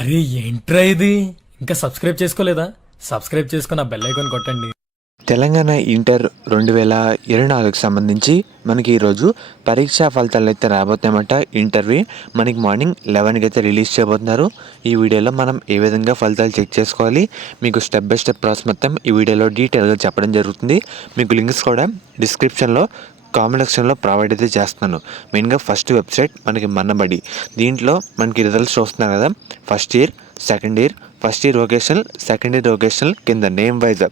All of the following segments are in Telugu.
అరే ఏంట్రా ఇది? ఇంకా సబ్స్క్రైబ్ చేసుకోలేదా? సబ్స్క్రైబ్ చేసుకుని ఆ బెల్ ఐకాన్ కొట్టండి. తెలంగాణ ఇంటర్ 2024కి సంబంధించి మనకి ఈరోజు పరీక్షా ఫలితాలు అయితే రాబోతాయన్నమాట. ఇంటర్వ్యూ మనకి మార్నింగ్ 11కి అయితే రిలీజ్ చేయబోతున్నారు. ఈ వీడియోలో మనం ఏ విధంగా ఫలితాలు చెక్ చేసుకోవాలి, మీకు స్టెప్ బై స్టెప్ ప్రాసెస్ మొత్తం ఈ వీడియోలో డీటెయిల్గా చెప్పడం జరుగుతుంది. మీకు లింక్స్ కూడా డిస్క్రిప్షన్లో కామెంట్ సెక్షన్లో ప్రొవైడ్ అయితే చేస్తున్నాను. మెయిన్గా ఫస్ట్ వెబ్సైట్ మనకి మనబడి, దీంట్లో మనకి రిజల్ట్స్ చూస్తున్నారు కదా. First year, second year, first year vocational, second year vocational కింద నేమ్ వైజ్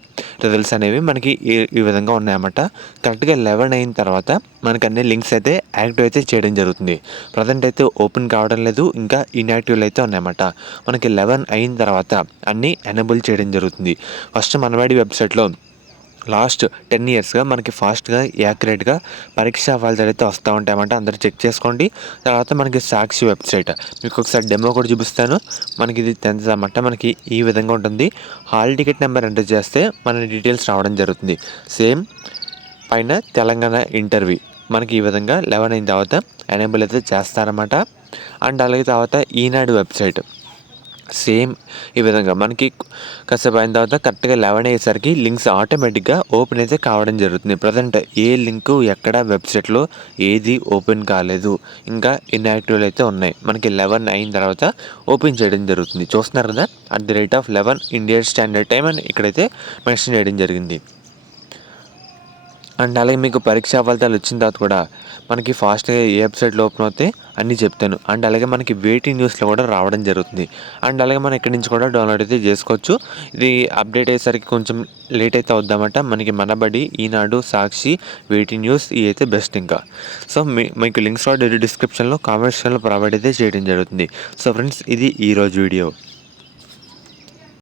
రిజల్ట్స్ అనేవి మనకి ఈ విధంగా ఉన్నాయన్నమాట. కరెక్ట్గా 11 అయిన తర్వాత మనకి అన్ని లింక్స్ అయితే యాక్టివ్ అయితే చేయడం జరుగుతుంది. ప్రజెంట్ అయితే ఓపెన్ కావడం లేదు, ఇంకా ఇన్యాక్టివ్లు అయితే ఉన్నాయన్నమాట. మనకి 11 అయిన తర్వాత అన్నీ ఎనేబుల్ చేయడం జరుగుతుంది. ఫస్ట్ మనబడి వెబ్సైట్లో లాస్ట్ 10 ఇయర్స్గా మనకి ఫాస్ట్గా యాక్యురేట్గా పరీక్షా ఫలితాలు అయితే వస్తూ ఉంటాయన్నమాట. అందరూ చెక్ చేసుకోండి. తర్వాత మనకి సాక్షి వెబ్సైట్ మీకు ఒకసారి డెమో కూడా చూపిస్తాను. మనకి ఇది 10th అన్నమాట. మనకి ఈ విధంగా ఉంటుంది. హాల్ టికెట్ నెంబర్ ఎంటర్ చేస్తే మన డీటెయిల్స్ రావడం జరుగుతుంది. సేమ్ పైన తెలంగాణ ఇంటర్వ్యూ మనకి ఈ విధంగా 11 అయిన తర్వాత ఎనేబుల్ అయితే చేస్తారన్నమాట. అండ్ అలాగే తర్వాత ఈనాడు వెబ్సైట్ సేమ్ ఈ విధంగా మనకి కాసేపు అయిన తర్వాత కరెక్ట్గా 11 అయ్యేసరికి లింక్స్ ఆటోమేటిక్గా ఓపెన్ అయితే కావడం జరుగుతుంది. ప్రజెంట్ ఏ లింకు ఎక్కడ వెబ్సైట్లో ఏది ఓపెన్ కాలేదు, ఇంకా ఇన్యాక్టివ్లు అయితే ఉన్నాయి. మనకి 11 అయిన తర్వాత ఓపెన్ చేయడం జరుగుతుంది. చూస్తున్నారు కదా, @11 ఇండియన్ స్టాండర్డ్ టైం అని ఇక్కడైతే మెన్షన్ చేయడం జరిగింది. అండ్ అలాగే మీకు పరీక్షా ఫలితాలు వచ్చిన తర్వాత కూడా మనకి ఫాస్ట్గా ఏ వెబ్సైట్లో ఓపెన్ అవుతాయి అన్నీ చెప్తాను. అండ్ అలాగే మనకి వెయిటింగ్ న్యూస్లో కూడా రావడం జరుగుతుంది. అండ్ అలాగే మనం ఇక్కడి నుంచి కూడా డౌన్లోడ్ అయితే చేసుకోవచ్చు. ఇది అప్డేట్ అయ్యేసరికి కొంచెం లేట్ అయితే అవుద్దామట. మనకి మనబడి, ఈనాడు, సాక్షి, వెయిటింగ్ న్యూస్ ఇవి అయితే బెస్ట్. ఇంకా సో మీకు లింక్స్ కూడా డిస్క్రిప్షన్లో కామెంట్ సెక్షన్లో ప్రొవైడ్ అయితే చేయడం జరుగుతుంది. సో ఫ్రెండ్స్, ఇది ఈరోజు వీడియో.